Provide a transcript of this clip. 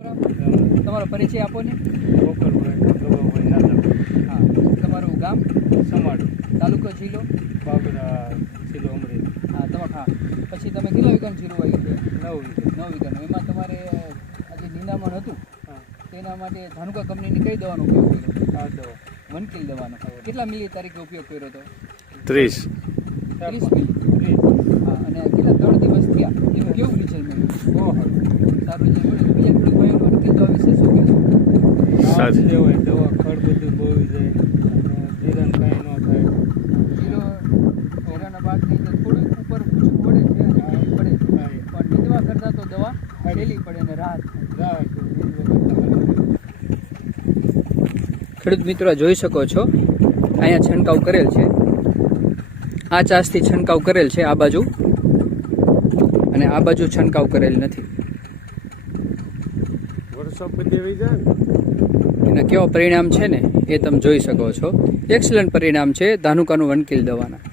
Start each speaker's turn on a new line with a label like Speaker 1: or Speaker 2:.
Speaker 1: તમારો પરિચય આપો ને. હા તમારું ગામ?
Speaker 2: સમાડ
Speaker 1: તાલુકો જિલ્લો?
Speaker 2: બાબરા જિલ્લો અમરેલી.
Speaker 1: હા તમે હા. પછી તમે કેટલા વિઘન જીરો વાગ્યું છે?
Speaker 2: નવ વિઘન.
Speaker 1: નવ વિઘન. એમાં તમારે આજે નિંદામણ હતું
Speaker 2: હા.
Speaker 1: તેના માટે ધાનુકા કંપનીની કઈ દવાનો ઉપયોગ કર્યો
Speaker 2: આ દવા.
Speaker 1: વનકિલ દવાનો. કેટલા મિલી તારીખે ઉપયોગ કર્યો હતો?
Speaker 3: ત્રીસ.
Speaker 1: ત્રીસ મિલી? હા અને આ કેટલા ત્રણ દિવસ થયા? એનું કેવું રિઝલ્ટ મળ્યું
Speaker 2: બહુ સારું.
Speaker 1: સારું રિઝલ્ટ મળ્યું બીજા ખેડૂત ભાઈઓ વનકિલ દવા વિશે શું કહેશો
Speaker 2: હોય દવા ખડ બધું બોવી જાય અને કાંઈ ન થાય.
Speaker 1: ખેડૂત મિત્રો જોઈ શકો છો અહીંયા છંટકાવ કરેલ છે. આ ચાસથી છંટકાવ કરેલ છે આ બાજુ. અને આ બાજુ છંટકાવ કરેલ નથી.
Speaker 2: વર્ષો બધી એવી જાય ને?
Speaker 1: એના કેવા પરિણામ છે ને એ તમે જોઈ શકો છો. એક્સલન્ટ પરિણામ છે. ધાનુકાનું વનકીલ દવાના.